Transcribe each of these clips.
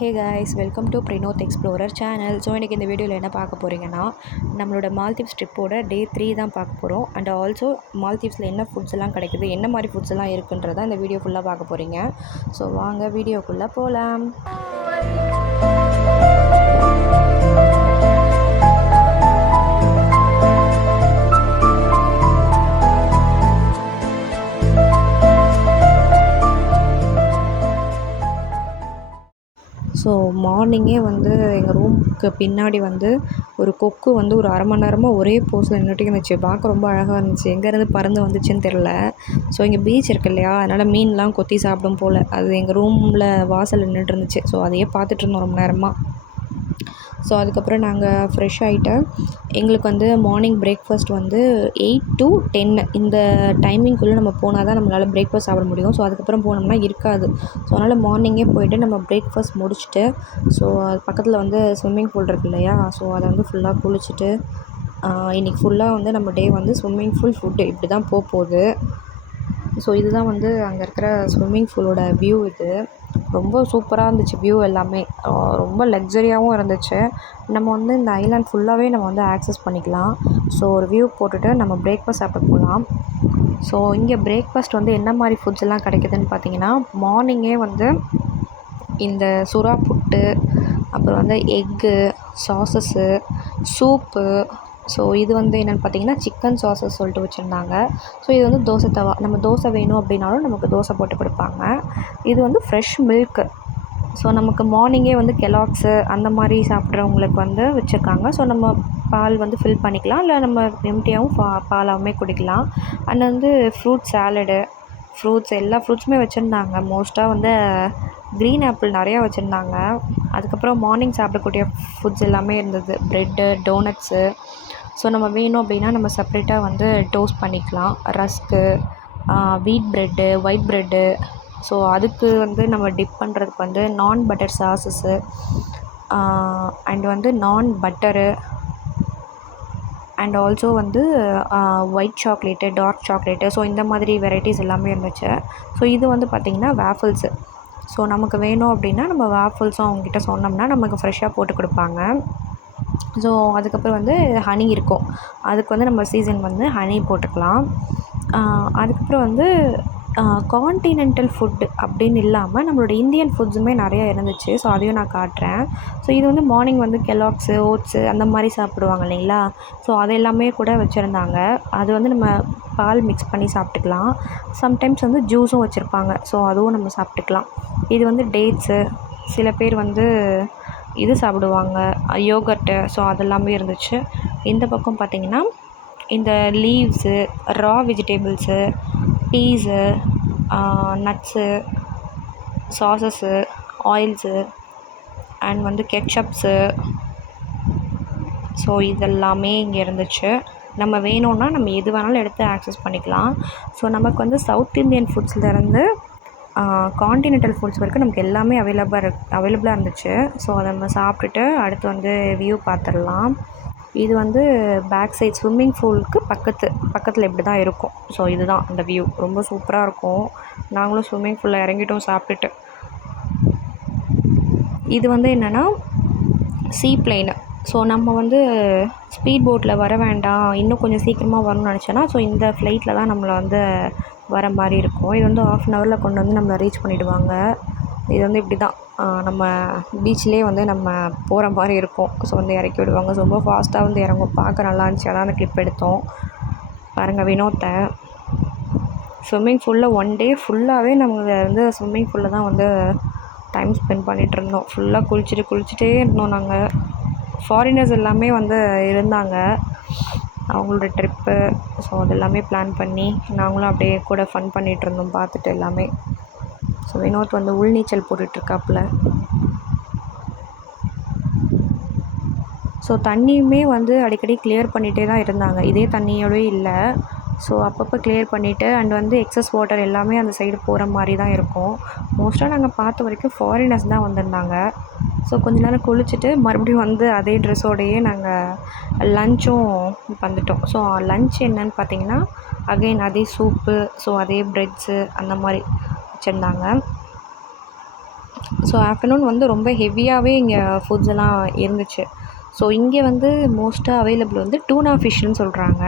Hey guys, welcome to Prinoth explorer channel. So இன்றைக்கி இந்த வீடியோவில் என்ன பார்க்க போகிறீங்கன்னா, நம்மளோட மால்தீவ்ஸ் ட்ரிப்போட டே 3 தான் பார்க்க போகிறோம். அண்ட் ஆல்சோ மால்தீவ்ஸில் என்ன ஃபுட்ஸ் எல்லாம் கிடைக்குது, என்ன மாதிரி ஃபுட்ஸ் எல்லாம் இருக்குன்றதை இந்த வீடியோ ஃபுல்லாக பார்க்க போகிறீங்க. ஸோ வாங்க வீடியோக்குள்ளே போகலாம். ஸோ மார்னிங்கே எங்கள் ரூமுக்கு பின்னாடி ஒரு கொக்கு ஒரு அரை மணி நேரமாக ஒரே போஸில் நின்றுட்டே இருந்துச்சு. பார்க்க ரொம்ப அழகாக இருந்துச்சு. எங்கேருந்து பறந்து வந்துச்சுன்னு தெரில. ஸோ இங்கே பீச் இருக்கு இல்லையா, அதனால் மீன்லாம் கொத்தி சாப்பிடும் போல் அது எங்கள் ரூமில் வாசலில் நின்றுட்டு இருந்துச்சு. ஸோ அதையே பார்த்துட்டு இருந்தோம் ரொம்ப நேரமாக. ஸோ அதுக்கப்புறம் நாங்கள் ஃப்ரெஷ் ஆகிட்டு எங்களுக்கு மார்னிங் பிரேக்ஃபாஸ்ட் 8 to 10 இந்த டைமிங்குள்ளே நம்ம போனால் தான் நம்மளால் பிரேக்ஃபாஸ்ட் சாப்பிட முடியும். ஸோ அதுக்கப்புறம் போனோம்னா இருக்காது. ஸோ அதனால் மார்னிங்கே போய்ட்டு நம்ம பிரேக்ஃபாஸ்ட் முடிச்சுட்டு, ஸோ அது பக்கத்தில் ஸ்விம்மிங் பூல் இருக்கு இல்லையா, ஸோ அதை ஃபுல்லாக குளிச்சுட்டு இன்றைக்கி ஃபுல்லாக நம்ம டே ஸ்விம்மிங் பூல் ஃபுட்டு இப்படி தான் போகுது. ஸோ இதுதான் அங்கே இருக்கிற ஸ்விம்மிங் பூலோட வியூ. இது ரொம்ப சூப்பராக இருந்துச்சு. வியூ எல்லாமே ரொம்ப லக்ஸரியாகவும் இருந்துச்சு. நம்ம இந்த ஐலாண்ட் ஃபுல்லாகவே நம்ம ஆக்சஸ் பண்ணிக்கலாம். ஸோ ஒரு வியூ போட்டுட்டு நம்ம பிரேக்ஃபாஸ்ட் சாப்பிட போகலாம். ஸோ இங்கே பிரேக்ஃபாஸ்ட் என்ன மாதிரி ஃபுட்ஸ் எல்லாம் கிடைக்குதுன்னு பார்த்தீங்கன்னா, மார்னிங்கே இந்த சுறா புட்டு, அப்புறம் எக்கு, சாஸஸ்ஸு, சூப்பு. ஸோ இது என்னென்னு பார்த்தீங்கன்னா சிக்கன் சாஸஸ் சொல்லிட்டு வச்சுருந்தாங்க. ஸோ இது தோசை தவா. நம்ம தோசை வேணும் அப்படின்னாலும் நமக்கு தோசை போட்டு கொடுப்பாங்க. இது ஃப்ரெஷ் மில்க்கு. ஸோ நமக்கு மார்னிங்கே கெலாக்ஸு அந்த மாதிரி சாப்பிட்றவங்களுக்கு வச்சுருக்காங்க. ஸோ நம்ம பால் ஃபில் பண்ணிக்கலாம், இல்லை நம்ம எம்டியாகவும் பாலாகவுமே குடிக்கலாம். அண்ட் ஃப்ரூட் சாலடு, ஃப்ரூட்ஸ் எல்லா ஃப்ரூட்ஸுமே வச்சுருந்தாங்க. மோஸ்ட்டாக க்ரீன் ஆப்பிள் நிறையா வச்சுருந்தாங்க. அதுக்கப்புறம் மார்னிங் சாப்பிடக்கூடிய ஃபுட்ஸ் எல்லாமே இருந்தது. Bread, doughnuts. ஸோ நம்ம வேணும் அப்படின்னா நம்ம செப்ரேட்டாக டோஸ்ட் பண்ணிக்கலாம். Rusk, wheat bread, white bread. So அதுக்கு நம்ம டிப் பண்ணுறதுக்கு நான் பட்டர் சாஸஸ்ஸு, அண்ட் நான் butter, and also white chocolate, dark chocolate. So இந்த மாதிரி வெரைட்டிஸ் எல்லாமே இருந்துச்சு. ஸோ இது பார்த்திங்கன்னா வேஃபிள்ஸு. ஸோ நமக்கு வேணும் அப்படின்னா நம்ம வேஃபிள்ஸும் அவங்ககிட்ட சொன்னோம்னா நமக்கு ஃப்ரெஷ்ஷாக போட்டு கொடுப்பாங்க. ஸோ அதுக்கப்புறம் ஹனி இருக்கும். அதுக்கு நம்ம சீசன் ஹனி போட்டுக்கலாம். அதுக்கப்புறம் கான்டினென்டல் ஃபுட்டு அப்படின்னு இல்லாமல் நம்மளோட இந்தியன் ஃபுட்ஸுமே நிறையா இருந்துச்சு. ஸோ அதையும் நான் காட்டுறேன். ஸோ இது மார்னிங் கெலாக்ஸு, ஓட்ஸு அந்த மாதிரி சாப்பிடுவாங்க இல்லைங்களா. ஸோ அது எல்லாமே கூட வச்சுருந்தாங்க. அது நம்ம பால் மிக்ஸ் பண்ணி சாப்பிட்டுக்கலாம். சம்டைம்ஸ் ஜூஸும் வச்சுருப்பாங்க. ஸோ அதுவும் நம்ம சாப்பிட்டுக்கலாம். இது டேட்ஸு. சில பேர் இது சாப்பிடுவாங்க, யோகர்ட்டு. ஸோ அதெல்லாமே இருந்துச்சு. இந்த பக்கம் பார்த்திங்கன்னா இந்த leaves, raw vegetables, peas, nuts, sauces, oils, and ketchups. So இதெல்லாமே இங்கே இருந்துச்சு. நம்ம வேணும்னா நம்ம எது வேணாலும் எடுத்து ஆக்சஸ் பண்ணிக்கலாம். ஸோ நமக்கு சவுத் இந்தியன் ஃபுட்ஸ்லேருந்து கான்டினென்டல் ஃபுட்ஸ் வரைக்கும் நமக்கு எல்லாமே அவைலபிளாக இருந்துச்சு. ஸோ அதை நம்ம சாப்பிட்டுட்டு அடுத்து வியூ பார்த்துடலாம். இது பேக் சைட் ஸ்விம்மிங் பூலுக்கு பக்கத்தில் இப்படி தான் இருக்கும். ஸோ இதுதான் அந்த வியூ. ரொம்ப சூப்பராக இருக்கும். நாங்களும் ஸ்விம்மிங் பூலில் இறங்கிட்டோம் சாப்பிட்டுட்டு. இது என்னென்னா சீ பிளேனு. ஸோ நம்ம ஸ்பீட் போட்டில் வர வேண்டாம், இன்னும் கொஞ்சம் சீக்கிரமாக வரணும்னு நினச்சோன்னா ஸோ இந்த ஃப்ளைட்டில் தான் நம்மளை வர மாதிரி இருக்கும். இது 1/2 ஹவரில் கொண்டு நம்மளை ரீச் பண்ணிவிடுவாங்க. இது இப்படி தான் நம்ம பீச்லேயே நம்ம போகிற மாதிரி இருக்கும். ஸோ இறக்கி விடுவாங்க. ரொம்ப ஃபாஸ்ட்டாக இறங்கும். பார்க்க நல்லா இருந்துச்சு. அதான் அந்த கிளிப் எடுத்தோம். பாருங்கள் வினோத்தை. ஸ்விம்மிங் பூலில் 1 டே ஃபுல்லாகவே நம்ம ஸ்விம்மிங் பூலில் தான் டைம் ஸ்பெண்ட் பண்ணிகிட்ருந்தோம். ஃபுல்லாக குளிச்சுட்டே இருந்தோம். நாங்கள் ஃபாரினர்ஸ் எல்லாமே இருந்தாங்க. அவங்களோட ட்ரிப்பு. ஸோ அது எல்லாமே பிளான் பண்ணி நாங்களும் அப்படியே கூட ஃபன் பண்ணிகிட்ருந்தோம் பார்த்துட்டு எல்லாமே. ஸோ வினோத் உள்நீச்சல் போட்டுட்ருக்காப்புல. ஸோ தண்ணியுமே அடிக்கடி கிளியர் பண்ணிகிட்டே தான் இருந்தாங்க. இதே தண்ணியோடவே இல்லை. ஸோ அப்பப்போ கிளியர் பண்ணிவிட்டு அண்ட் எக்ஸஸ் வாட்டர் எல்லாமே அந்த சைடு போகிற மாதிரி தான் இருக்கும். மோஸ்ட்டாக நாங்கள் பார்த்த வரைக்கும் ஃபாரினர்ஸ் தான் வந்திருந்தாங்க. ஸோ கொஞ்ச நேரம் குளிச்சுட்டு மறுபடியும் அதே ட்ரெஸ்ஸோடையே நாங்கள் லன்ச்சும் வந்துட்டோம். ஸோ லன்ச் என்னன்னு பார்த்தீங்கன்னா அகைன் அதே சூப்பு, ஸோ அதே ப்ரெட்ஸு அந்த மாதிரி வச்சுருந்தாங்க. ஸோ ஆஃப்டர்நூன் வந்து ரொம்ப ஹெவியாகவே இங்கே ஃபுட்ஸ் எல்லாம் இருந்துச்சு. ஸோ இங்கே வந்து மோஸ்ட்டாக அவைலபிள் வந்து டூனா ஃபிஷ்ஷுன்னு சொல்கிறாங்க.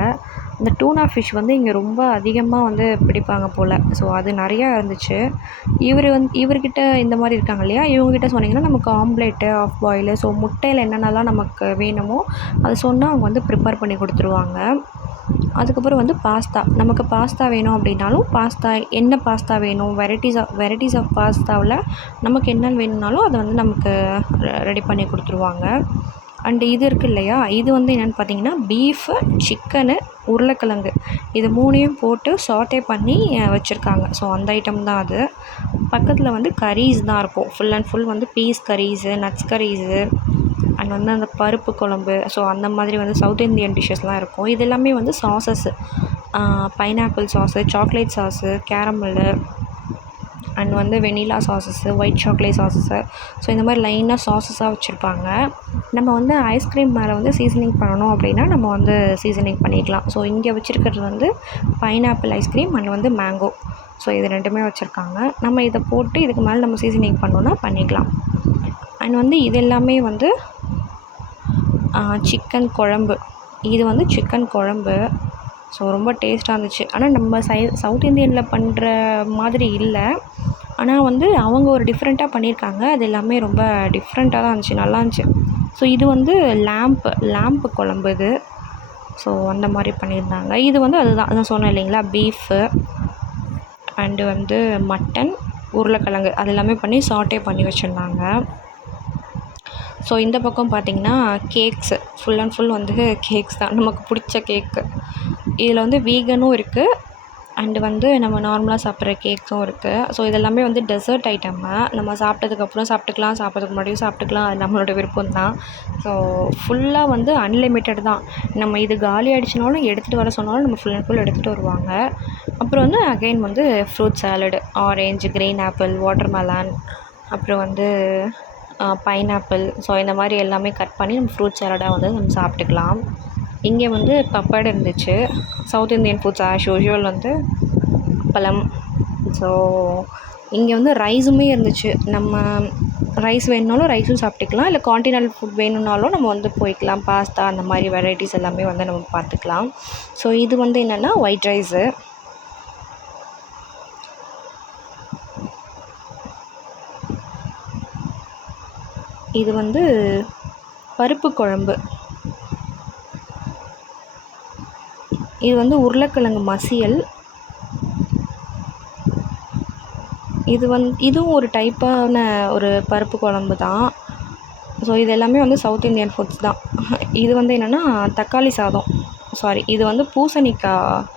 இந்த டூனா ஃபிஷ் வந்து இங்கே ரொம்ப அதிகமாக வந்து பிடிப்பாங்க போல். ஸோ அது நிறையா இருந்துச்சு. இவர்கிட்ட இந்த மாதிரி இருக்காங்க இல்லையா, இவங்ககிட்ட சொன்னீங்கன்னா நமக்கு ஆம்லேட்டு, ஆஃப் பாயிலு, ஸோ முட்டையில் என்னென்னலாம் நமக்கு வேணுமோ அது சொன்னால் அவங்க வந்து ப்ரிப்பேர் பண்ணி கொடுத்துருவாங்க. அதுக்கப்புறம் வந்து பாஸ்தா, நமக்கு பாஸ்தா வேணும் அப்படின்னாலும் பாஸ்தா என்ன பாஸ்தா வேணும், வெரைட்டிஸ் ஆஃப் பாஸ்தாவில் நமக்கு என்ன வேணும்னாலும் அதை வந்து நமக்கு ரெடி பண்ணி கொடுத்துருவாங்க. அண்டு இது இருக்குது இல்லையா, இது வந்து என்னென்னு பார்த்தீங்கன்னா பீஃபு, சிக்கனு, உருளைக்கிழங்கு இது 3யும் போட்டு சாட்டே பண்ணி வச்சுருக்காங்க. ஸோ அந்த ஐட்டம் தான் அது. பக்கத்தில் வந்து கரீஸ் தான் இருக்கும். ஃபுல் அண்ட் ஃபுல் வந்து பீஸ் கரீஸு, நட்ஸ் கரீஸு அண்ட் வந்து அந்த பருப்பு குழம்பு, ஸோ அந்த மாதிரி வந்து சவுத் இந்தியன் டிஷ்ஷஸ்லாம் இருக்கும். இது எல்லாமே வந்து sauces, pineapple sauce, chocolate sauce, caramel and வந்து vanilla sauces, white chocolate sauces, so இந்த மாதிரி லைனாக சாஸஸாக வச்சுருப்பாங்க. நம்ம வந்து ஐஸ்கிரீம் மேலே வந்து சீசனிங் பண்ணணும் அப்படின்னா நம்ம வந்து சீசனிங் பண்ணிக்கலாம். ஸோ இங்கே வச்சுருக்கிறது வந்து பைனாப்பிள் ஐஸ்கிரீம் அண்ட் வந்து மேங்கோ, ஸோ இது 2மே வச்சுருக்காங்க. நம்ம இதை போட்டு இதுக்கு மேலே நம்ம சீசனிங் பண்ணோன்னா பண்ணிக்கலாம். அண்ட் வந்து இது எல்லாமே வந்து சிக்கன் குழம்பு, இது வந்து சிக்கன் குழம்பு. ஸோ ரொம்ப டேஸ்ட்டாக இருந்துச்சு. ஆனால் நம்ம சவுத் இந்தியனில் பண்ணுற மாதிரி இல்லை. ஆனால் வந்து அவங்க ஒரு டிஃப்ரெண்ட்டாக பண்ணியிருக்காங்க. அது எல்லாமே ரொம்ப டிஃப்ரெண்ட்டாக தான் இருந்துச்சு, நல்லா இருந்துச்சு. ஸோ இது வந்து லேம்பு குழம்பு இது. ஸோ அந்த மாதிரி பண்ணியிருந்தாங்க. இது வந்து அதான் சொன்னேன் இல்லைங்களா, பீஃபு அண்டு வந்து மட்டன், உருளைக்கிழங்கு அது எல்லாமே பண்ணி சாட்டே பண்ணி வச்சுருந்தாங்க. ஸோ இந்த பக்கம் பார்த்திங்கன்னா கேக்ஸு, ஃபுல் அண்ட் ஃபுல் வந்து கேக்ஸ் தான், நமக்கு பிடிச்ச கேக்கு. இதில் வந்து வீகனும் இருக்குது அண்டு வந்து நம்ம நார்மலாக சாப்பிட்ற கேக்ஸும் இருக்குது. ஸோ இதெல்லாமே வந்து டெசர்ட் ஐட்டம்மு. நம்ம சாப்பிட்டதுக்கப்புறம் சாப்பிட்டுக்கலாம், சாப்பிட்றதுக்கு முன்னாடியும் சாப்பிட்டுக்கலாம், அது நம்மளோட விருப்பம் தான். ஸோ ஃபுல்லாக வந்து அன்லிமிட்டட் தான். நம்ம இது காலி ஆகிடுச்சினாலும் எடுத்துகிட்டு வர சொன்னாலும் நம்ம ஃபுல் அண்ட் ஃபுல் எடுத்துகிட்டு வருவாங்க. அப்புறம் வந்து அகைன் வந்து fruit salad, orange, green apple, watermelon, அப்புறம் வந்து பைனாப்பிள், ஸோ இந்த மாதிரி எல்லாமே கட் பண்ணி நம்ம ஃப்ரூட் சாலடாக வந்து நம்ம சாப்பிட்டுக்கலாம். இங்கே வந்து பப்படு இருந்துச்சு. South Indian foods as usual வந்து அப்பளம். ஸோ இங்கே வந்து ரைஸுமே இருந்துச்சு. நம்ம ரைஸ் வேணுனாலும் ரைஸும் சாப்பிட்டுக்கலாம், இல்லை கான்டினென்டல் ஃபுட் வேணும்னாலும் நம்ம வந்து போய்க்கலாம். பாஸ்தா அந்த மாதிரி வெரைட்டிஸ் எல்லாமே வந்து நம்ம பார்த்துக்கலாம். ஸோ இது வந்து என்னென்னா ஒயிட் ரைஸு. இது வந்து பருப்பு குழம்பு. இது வந்து உருளைக்கிழங்கு மசியல். இதுவும் ஒரு டைப்பான ஒரு பருப்பு குழம்பு தான். ஸோ இது எல்லாமே வந்து சவுத் இந்தியன் ஃபுட்ஸ் தான். இது வந்து என்னென்னா தக்காளி சாதம், சாரி இது வந்து பூசணிக்காய்,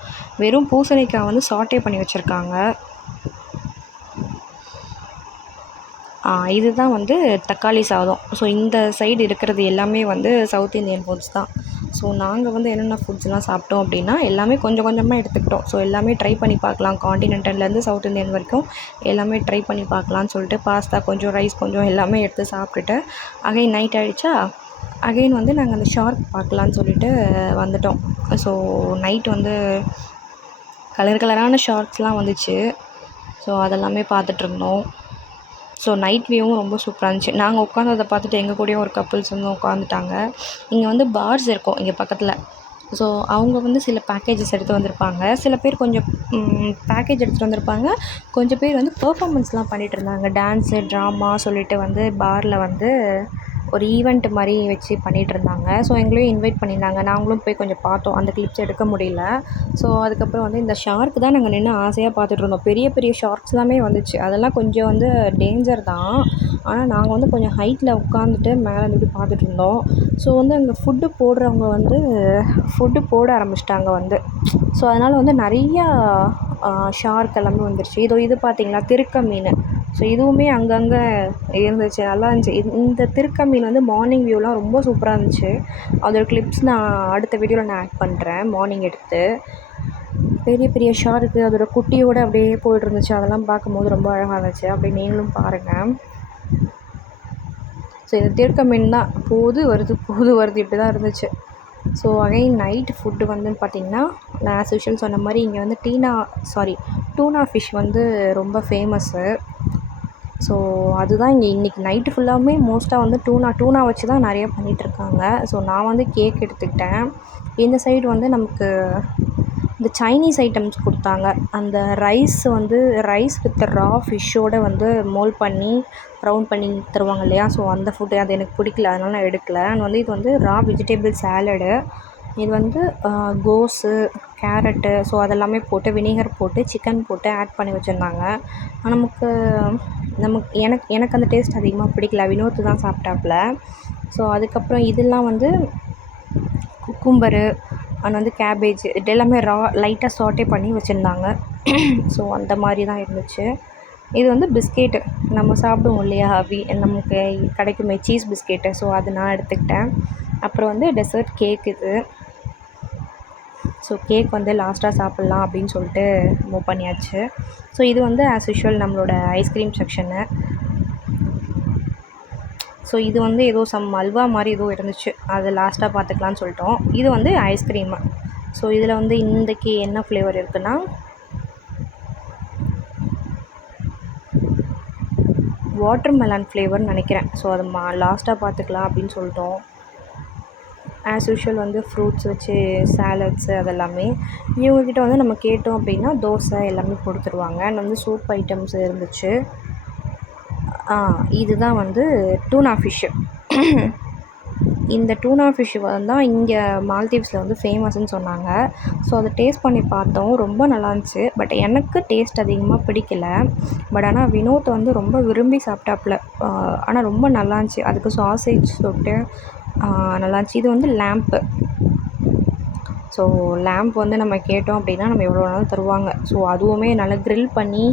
வெறும் பூசணிக்காய் வந்து சாட்டே பண்ணி வச்சுருக்காங்க. இதுதான் வந்து தக்காளி சாதம். ஸோ இந்த சைடு இருக்கிறது எல்லாமே வந்து சவுத் இந்தியன் ஃபுட்ஸ் தான். ஸோ நாங்கள் வந்து என்னென்ன ஃபுட்ஸ்லாம் சாப்பிட்டோம் அப்படின்னா எல்லாமே கொஞ்சம் கொஞ்சமாக எடுத்துக்கிட்டோம். ஸோ எல்லாமே ட்ரை பண்ணி பார்க்கலாம், காண்டினென்டல்லேருந்து சவுத் இந்தியன் வரைக்கும் எல்லாமே ட்ரை பண்ணி பார்க்கலான்னு சொல்லிட்டு பாஸ்தா கொஞ்சம், ரைஸ் கொஞ்சம் எல்லாமே எடுத்து சாப்பிட்டுட்டு அகைன் நைட் ஆகிடுச்சா, அகைன் வந்து நாங்கள் அந்த ஷார்க் பார்க்கலான்னு சொல்லிட்டு வந்துட்டோம். ஸோ நைட் வந்து கலரான ஷார்க்ஸ்லாம் வந்துச்சு. ஸோ அதெல்லாமே பார்த்துட்ருந்தோம். ஸோ நைட் வியூவும் ரொம்ப சூப்பராக இருந்துச்சு. நாங்கள் உட்காந்ததை பார்த்துட்டு எங்கள் கூடயும் ஒரு கப்புள்ஸ் வந்து உட்காந்துட்டாங்க. இங்கே வந்து பார்ஸ் இருக்கும் இங்கே பக்கத்தில். ஸோ அவங்க வந்து சில பேக்கேஜஸ் எடுத்து வந்திருப்பாங்க. சில பேர் கொஞ்சம் பேக்கேஜ் எடுத்துகிட்டு வந்திருப்பாங்க. கொஞ்சம் பேர் வந்து பெர்ஃபார்மன்ஸ்லாம் பண்ணிகிட்ருந்தாங்க. டான்ஸு, ட்ராமா சொல்லிட்டு வந்து பாரில் வந்து ஒரு ஈவெண்ட் மாதிரி வச்சு பண்ணிகிட்ருந்தாங்க. ஸோ எங்களையும் இன்வைட் பண்ணியிருந்தாங்க. நாங்களும் போய் கொஞ்சம் பார்த்தோம். அந்த கிளிப்ஸ் எடுக்க முடியல. ஸோ அதுக்கப்புறம் வந்து இந்த ஷார்க் தான் நாங்கள் நின்று ஆசையாக பார்த்துட்ருந்தோம். பெரிய பெரிய ஷார்க்ஸ் எல்லாமே வந்துச்சு. அதெல்லாம் கொஞ்சம் வந்து டேஞ்சர் தான். ஆனால் நாங்கள் வந்து கொஞ்சம் ஹைட்டில் உட்காந்துட்டு மேலே நின்று பார்த்துட்ருந்தோம். ஸோ வந்து அங்கே ஃபுட்டு போடுறவங்க வந்து ஃபுட்டு போட ஆரம்பிச்சிட்டாங்க வந்து. ஸோ அதனால் வந்து நிறையா ஷார்க் எல்லாமே வந்துருச்சு. இது பார்த்திங்களா திருக்க மீன். ஸோ இதுவுமே அங்கங்கே இருந்துச்சு, நல்லா இருந்துச்சு. இந்த திருக்க மீன் வந்து மார்னிங் வியூலாம் ரொம்ப சூப்பராக இருந்துச்சு. அதோட கிளிப்ஸ் நான் அடுத்த வீடியோவில் நான் ஆட் பண்ணுறேன். மார்னிங் எடுத்து பெரிய பெரிய ஷார்க்கு அதோட குட்டியோடு அப்படியே போயிட்டுருந்துச்சு. அதெல்லாம் பார்க்கும்போது ரொம்ப அழகாக இருந்துச்சு. அப்படியே நீங்களும் பாருங்கள். ஸோ இது திருக்க மீன் தான், போது வருது இப்படி தான் இருந்துச்சு. ஸோ அகைன் நைட் ஃபுட்டு வந்து பார்த்திங்கன்னா நான் ஆஸ் யூஷுவல் சொன்ன மாதிரி இங்கே வந்து டூனா ஃபிஷ் வந்து ரொம்ப ஃபேமஸ்ஸு. ஸோ அதுதான் இங்கே இன்றைக்கி நைட்டு ஃபுல்லாவுமே மோஸ்ட்டாக வந்து டூனா வச்சு தான் நிறைய பண்ணிகிட்ருக்காங்க. ஸோ நான் வந்து கேக் எடுத்துக்கிட்டேன். இந்த சைடு வந்து நமக்கு இந்த சைனீஸ் ஐட்டம்ஸ் கொடுத்தாங்க. அந்த ரைஸ் வித் ரா ஃபிஷ்ஷோடு வந்து மோல்ட் பண்ணி ரவுண்ட் பண்ணி தருவாங்க இல்லையா? ஸோ அந்த ஃபுட்டு அது எனக்கு பிடிக்கல, அதனால நான் எடுக்கல. அண்ட் வந்து இது வந்து ரா வெஜிடபிள் சாலடு. இது வந்து கோஸு, கேரட்டு, ஸோ அதெல்லாமே போட்டு வினிகர் போட்டு சிக்கன் போட்டு ஆட் பண்ணி வச்சுருந்தாங்க. எனக்கு அந்த டேஸ்ட் அதிகமாக பிடிக்கல. வினோத் தான் சாப்பிட்டாப்புல. ஸோ அதுக்கப்புறம் இதெல்லாம் வந்து குக்கும்பரு அண்ட் வந்து கேபேஜ் இது எல்லாமே லைட்டாக சாட்டே பண்ணி வச்சுருந்தாங்க. ஸோ அந்த மாதிரி தான் இருந்துச்சு. இது வந்து பிஸ்கெட்டு நம்ம சாப்பிடுவோம் இல்லையா? நமக்கு கிடைக்குமே சீஸ் பிஸ்கெட்டு. ஸோ அது நான் எடுத்துக்கிட்டேன். அப்புறம் வந்து டெசர்ட் கேக் இது. ஸோ கேக் வந்து லாஸ்ட்டாக சாப்பிட்லாம் அப்படின்னு சொல்லிட்டு மூவ் பண்ணியாச்சு. ஸோ இது வந்து ஆஸ் யூஷுவல் நம்மளோட ஐஸ்கிரீம் செக்ஷனு. ஸோ இது வந்து ஏதோ அல்வா மாதிரி ஏதோ இருந்துச்சு, அது லாஸ்ட்டாக பார்த்துக்கலான்னு சொல்லிட்டோம். இது வந்து ஐஸ்கிரீமு. ஸோ இதில் வந்து இன்றைக்கி என்ன ஃப்ளேவர் இருக்குன்னா வாட்டர் மெலன் ஃப்ளேவர்னு நினைக்கிறேன். ஸோ அது லாஸ்ட்டாக பார்த்துக்கலாம் அப்படின்னு சொல்லிட்டோம். ஆஸ் யூஷுவல் வந்து ஃப்ரூட்ஸ் வச்சு சாலட்ஸு அதெல்லாமே இவங்கக்கிட்ட வந்து நம்ம கேட்டோம் அப்படின்னா தோசை எல்லாமே கொடுத்துருவாங்க. அண்ட் வந்து சூப் ஐட்டம்ஸ் இருந்துச்சு. இதுதான் வந்து டூனா ஃபிஷ்ஷு. இந்த டூனா ஃபிஷ்ஷு தான் இங்கே மால்தீவ்ஸில் வந்து ஃபேமஸ்ன்னு சொன்னாங்க. ஸோ அதை டேஸ்ட் பண்ணி பார்த்தோம், ரொம்ப நல்லாயிருந்துச்சு. பட் எனக்கு டேஸ்ட் அதிகமாக பிடிக்கல. பட் ஆனால் வினோத் வந்து ரொம்ப விரும்பி சாப்பிட்டாப்புல. ஆனால் ரொம்ப நல்லாயிருந்துச்சி. அதுக்கு சாசேஜ் தொட்டு நல்லாயிருந்துச்சி. இது வந்து லேம்ப்பு. ஸோ லேம்ப் வந்து நம்ம கேட்டோம் அப்படின்னா நம்ம எவ்வளோ வேணாலும் தருவாங்க. ஸோ அதுவுமே நல்லா க்ரில் பண்ணி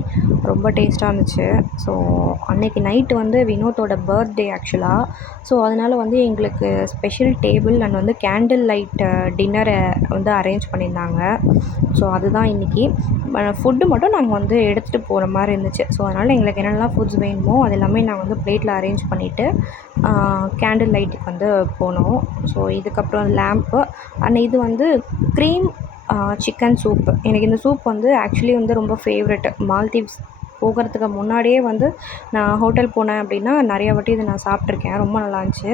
ரொம்ப டேஸ்ட்டாக இருந்துச்சு. ஸோ அன்றைக்கி நைட்டு வந்து வினோத்தோட பர்த்டே ஆக்சுவலாக. ஸோ அதனால் வந்து எங்களுக்கு ஸ்பெஷல் டேபிள் அண்ட் வந்து கேண்டில் லைட் டின்னரை வந்து அரேஞ்ச் பண்ணியிருந்தாங்க. ஸோ அதுதான் இன்றைக்கி. ஃபுட்டு மட்டும் நாங்கள் வந்து எடுத்துகிட்டு போகிற மாதிரி இருந்துச்சு. ஸோ அதனால் எங்களுக்கு என்னென்னலாம் ஃபுட்ஸ் வேணுமோ அது எல்லாமே நாங்கள் வந்து பிளேட்டில் அரேஞ்ச் பண்ணிவிட்டு கேண்டில் லைட்டுக்கு வந்து போனோம். ஸோ இதுக்கப்புறம் லேம்ப்பு அண்ட் இது வந்து க்ரீம் சிக்கன் சூப்பு. எனக்கு இந்த சூப் வந்து ஆக்சுவலி வந்து ரொம்ப ஃபேவரெட்டு. மால்தீவ்ஸ் போகிறதுக்கு முன்னாடியே வந்து நான் ஹோட்டல் போனேன் அப்படின்னா நிறைய வாட்டி இதை நான் சாப்பிட்ருக்கேன். ரொம்ப நல்லாயிருந்துச்சு.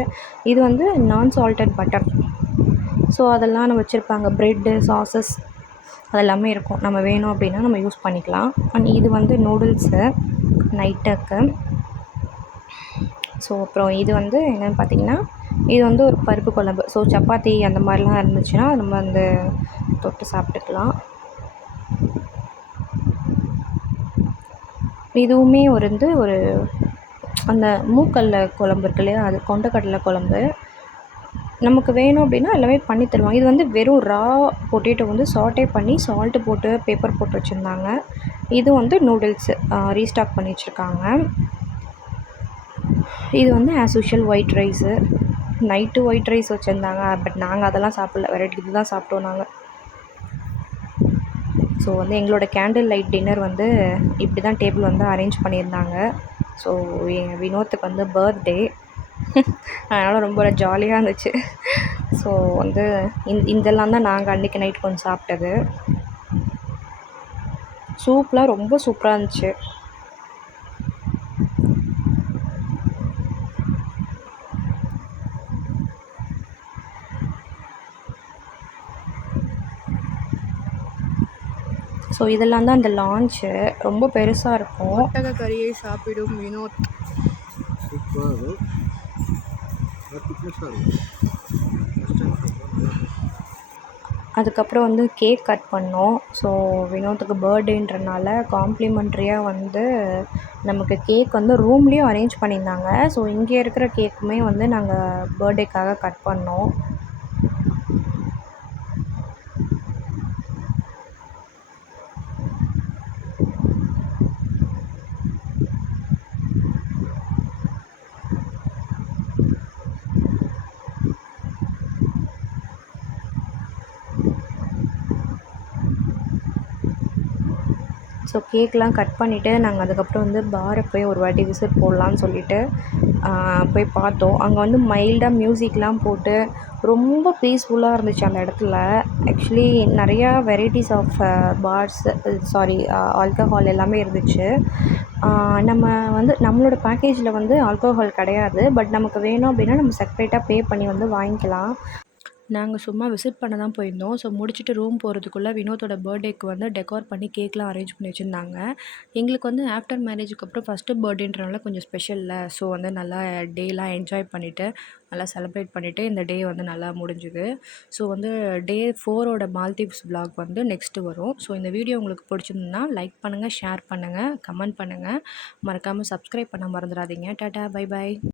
இது வந்து நான் சால்டட் பட்டர். ஸோ அதெல்லாம் வச்சுருப்பாங்க. ப்ரெட்டு, சாஸஸ் அதெல்லாமே இருக்கும். நம்ம வேணும் அப்படின்னா நம்ம யூஸ் பண்ணிக்கலாம். அண்ட் இது வந்து நூடுல்ஸு நைட்டுக்கு. ஸோ அப்புறம் இது வந்து என்னென்னு பார்த்திங்கன்னா இது வந்து ஒரு பருப்பு குழம்பு. ஸோ சப்பாத்தி அந்த மாதிரிலாம் இருந்துச்சுன்னா நம்ம வந்து தொட்டு சாப்பிட்டுக்கலாம். இதுவுமே ஒரு அந்த மூக்கல்ல குழம்பு இருக்கு இல்லையா? அது கொண்டக்கடலை குழம்பு. நமக்கு வேணும் அப்படின்னா எல்லாமே பண்ணி தருவாங்க. இது வந்து வெறும் ரா பொட்டேட்டோ வந்து சாட்டே பண்ணி சால்ட்டு போட்டு பெப்பர் போட்டு வச்சுருந்தாங்க. இது வந்து நூடுல்ஸு ரீஸ்டாக் பண்ணி வச்சுருக்காங்க. இது வந்து as usual white rice. Night white rice வச்சுருந்தாங்க. பட் நாங்கள் அதெல்லாம் சாப்பிடல. வெரைட்டி இது தான் சாப்பிட்டோம் நாங்கள். ஸோ வந்து எங்களோட கேண்டில் லைட் டின்னர் வந்து இப்படி தான் டேபிள் வந்து அரேஞ்ச் பண்ணியிருந்தாங்க. ஸோ என் வினோத்துக்கு வந்து பர்த்டே. அதனால் ரொம்ப ஜாலியாக இருந்துச்சு. ஸோ வந்து இதெல்லாம் தான் நாங்கள் அன்றைக்கி நைட் கொஞ்சம் சாப்பிட்டது. சூப்லாம் ரொம்ப சூப்பராக இருந்துச்சு. ஸோ இதெல்லாம் தான் அந்த லான்ச்சு. ரொம்ப பெருசாக இருக்கும். ஒட்டக கறியை சாப்பிடும் வினோத். அதுக்கப்புறம் வந்து கேக் கட் பண்ணோம். ஸோ வினோத்துக்கு பர்த்டேன்றனால காம்ப்ளிமெண்ட்ரியாக வந்து நமக்கு கேக் வந்து ரூம்லேயும் அரேஞ்ச் பண்ணியிருந்தாங்க. ஸோ இங்கே இருக்கிற கேக்குமே வந்து நாங்கள் பர்த்டேக்காக கட் பண்ணோம். ஸோ ஸோ கேக்லாம் கட் பண்ணிவிட்டு நாங்கள் அதுக்கப்புறம் வந்து பாரை போய் ஒரு வாட்டி விசிட் போடலான்னு சொல்லிட்டு போய் பார்த்தோம். அங்கே வந்து மைல்டாக மியூசிக்லாம் போட்டு ரொம்ப பீஸ்ஃபுல்லாக இருந்துச்சு அந்த இடத்துல. ஆக்சுவலி நிறையா varieties of bars sorry alcohol எல்லாமே இருந்துச்சு. நம்ம வந்து நம்மளோட பேக்கேஜில் வந்து ஆல்கஹால் கிடையாது. பட் நமக்கு வேணும் அப்படின்னா நம்ம செப்பரேட்டாக பே பண்ணி வந்து வாங்கிக்கலாம். நாங்கள் சும்மா விசிட் பண்ண தான் போயிருந்தோம். ஸோ முடிச்சுட்டு ரூம் போகிறதுக்குள்ளே வினோத்தோட பர்த்டேக்கு வந்து டெக்கார் பண்ணி கேக்லாம் அரேஞ்ச் பண்ணி வச்சுருந்தாங்க. எங்களுக்கு வந்து ஆஃப்டர் மேரேஜுக்கு அப்புறம் ஃபஸ்ட்டு பர்த்டேன்றனால கொஞ்சம் ஸ்பெஷல்ல. ஸோ வந்து நல்லா டேலாம் என்ஜாய் பண்ணிவிட்டு நல்லா செலிப்ரேட் பண்ணிவிட்டு இந்த டே வந்து நல்லா முடிஞ்சுது. ஸோ வந்து டே 4ஓட மால்தீவ்ஸ் விலாக் வந்து நெக்ஸ்ட்டு வரும். ஸோ இந்த வீடியோ உங்களுக்கு பிடிச்சிருந்ததுன்னா லைக் பண்ணுங்கள், ஷேர் பண்ணுங்கள், கமெண்ட் பண்ணுங்கள். மறக்காமல் சப்ஸ்கிரைப் பண்ண மறந்துடாதீங்க. Tata, bye bye.